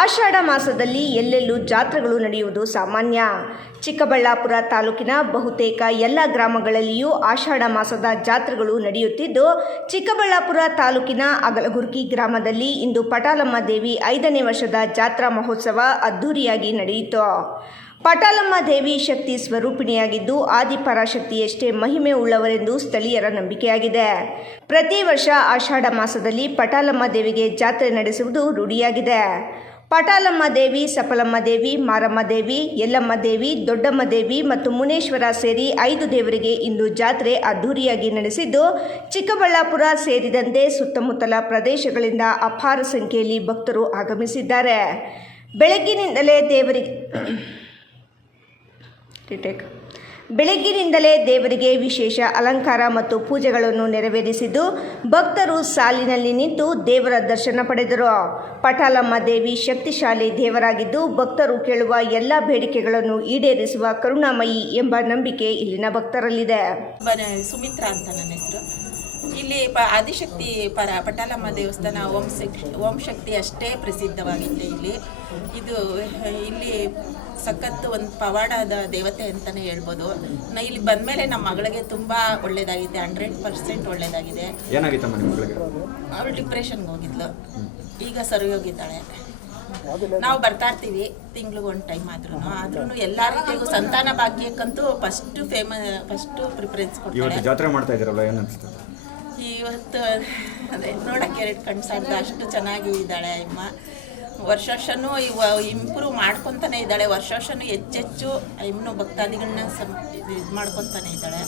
ಆಷಾಢ ಮಾಸದಲ್ಲಿ ಎಲ್ಲೆಲ್ಲೂ ಜಾತ್ರೆಗಳು ನಡೆಯುವುದು ಸಾಮಾನ್ಯ. ಚಿಕ್ಕಬಳ್ಳಾಪುರ ತಾಲೂಕಿನ ಬಹುತೇಕ ಎಲ್ಲ ಗ್ರಾಮಗಳಲ್ಲಿಯೂ ಆಷಾಢ ಮಾಸದ ಜಾತ್ರೆಗಳು ನಡೆಯುತ್ತಿದ್ದು, ಚಿಕ್ಕಬಳ್ಳಾಪುರ ತಾಲೂಕಿನ ಅಗಲಗುರ್ಕಿ ಗ್ರಾಮದಲ್ಲಿ ಇಂದು ಪಟಾಲಮ್ಮ ದೇವಿ 5ನೇ ವರ್ಷದ ಜಾತ್ರಾ ಮಹೋತ್ಸವ ಅದ್ಧೂರಿಯಾಗಿ ನಡೆಯಿತು. ಪಟಾಲಮ್ಮ ದೇವಿ ಶಕ್ತಿ ಸ್ವರೂಪಿಣಿಯಾಗಿದ್ದು ಆದಿಪರಾಶಕ್ತಿಯಷ್ಟೇ ಮಹಿಮೆ ಉಳ್ಳವರೆಂದು ಸ್ಥಳೀಯರ ನಂಬಿಕೆಯಾಗಿದೆ. ಪ್ರತಿ ವರ್ಷ ಆಷಾಢ ಮಾಸದಲ್ಲಿ ಪಟಾಲಮ್ಮ ದೇವಿಗೆ ಜಾತ್ರೆ ನಡೆಸುವುದು ರೂಢಿಯಾಗಿದೆ. ಪಟಾಲಮ್ಮ ದೇವಿ, ಸಫಲಮ್ಮ ದೇವಿ, ಮಾರಮ್ಮ ದೇವಿ, ಯಲ್ಲಮ್ಮ ದೇವಿ, ದೊಡ್ಡಮ್ಮ ದೇವಿ ಮತ್ತು ಮುನೇಶ್ವರ ಸೇರಿ 5 ದೇವರಿಗೆ ಇಂದು ಜಾತ್ರೆ ಅದ್ಧೂರಿಯಾಗಿ ನಡೆಸಿದ್ದು, ಚಿಕ್ಕಬಳ್ಳಾಪುರ ಸೇರಿದಂತೆ ಸುತ್ತಮುತ್ತಲ ಪ್ರದೇಶಗಳಿಂದ ಅಪಾರ ಸಂಖ್ಯೆಯಲ್ಲಿ ಭಕ್ತರು ಆಗಮಿಸಿದ್ದಾರೆ. ಬೆಳಗ್ಗಿನಿಂದಲೇ ದೇವರಿಗೆ ವಿಶೇಷ ಅಲಂಕಾರ ಮತ್ತು ಪೂಜೆಗಳನ್ನು ನೆರವೇರಿಸಿದ್ದು, ಭಕ್ತರು ಸಾಲಿನಲ್ಲಿ ನಿಂತು ದೇವರ ದರ್ಶನ ಪಡೆದರು. ಪಟಾಲಮ್ಮ ದೇವಿ ಶಕ್ತಿಶಾಲಿ ದೇವರಾಗಿದ್ದು, ಭಕ್ತರು ಕೇಳುವ ಎಲ್ಲ ಬೇಡಿಕೆಗಳನ್ನು ಈಡೇರಿಸುವ ಕರುಣಾಮಯಿ ಎಂಬ ನಂಬಿಕೆ ಇಲ್ಲಿನ ಭಕ್ತರಲ್ಲಿದೆ. ಸುಮಿತ್ರಾ ಅಂತ ನನ್ನ ಹೆಸರು. ಇಲ್ಲಿ ಆದಿಶಕ್ತಿ ಪಟಾಲಮ್ಮ ದೇವಸ್ಥಾನ ಓಂ ಶಕ್ತಿ ಅಷ್ಟೇ ಪ್ರಸಿದ್ಧವಾಗಿದೆ. ಇಲ್ಲಿ ಸಖತ್ತು ಒಂದು ಪವಾಡದ ದೇವತೆ ಅಂತಲೇ ಹೇಳ್ಬೋದು. ಇಲ್ಲಿ ಬಂದಮೇಲೆ ನಮ್ಮ ಮಗಳಿಗೆ ತುಂಬ ಒಳ್ಳೆಯದಾಗಿದೆ, 100% ಒಳ್ಳೆಯದಾಗಿದೆ. ಏನಾಗಿತ್ತಮ್ಮ ನಿಮ್ಮ ಮಗಳಿಗೆ? ಅವಳು ಡಿಪ್ರೆಷನ್ಗೆ ಹೋಗಿದ್ಲು, ಈಗ ಸರಿ ಹೋಗಿದ್ದಾಳೆ. ನಾವು ಬರ್ತಾ ಇರ್ತೀವಿ ತಿಂಗ್ಳಿಗೆ ಒಂದು ಟೈಮ್ ಆದ್ರೂ ಎಲ್ಲ ರೀತಿಗೂ ಸಂತಾನ ಭಾಗ್ಯಕ್ಕಂತೂ ಫಸ್ಟು ಪ್ರಿಫರೆನ್ಸ್ ಕೊಡ್ತಾರೆ. ಜಾತ್ರೆ ಮಾಡ್ತಾ ಇದ್ದೀರಲ್ಲ, ಏನು ಅನಿಸ್ತದೆ ಇವತ್ತು? ಅದೇ ನೋಡೋಕ್ಕೆ 2 ಕಣ್ಣು ಸಾಲದು ಅಷ್ಟು ಚೆನ್ನಾಗಿ ಇದ್ದಾಳೆ ಅಮ್ಮ. ವರ್ಷನೂ ಇಂಪ್ರೂವ್ ಮಾಡ್ಕೊತಾನೆ ಇದ್ದಾಳೆ. ವರ್ಷನೂ ಹೆಚ್ಚೆಚ್ಚು ಇನ್ನೂ ಭಕ್ತಾದಿಗಳನ್ನ ಇದು ಮಾಡ್ಕೊತಾನೆ ಇದ್ದಾಳೆ.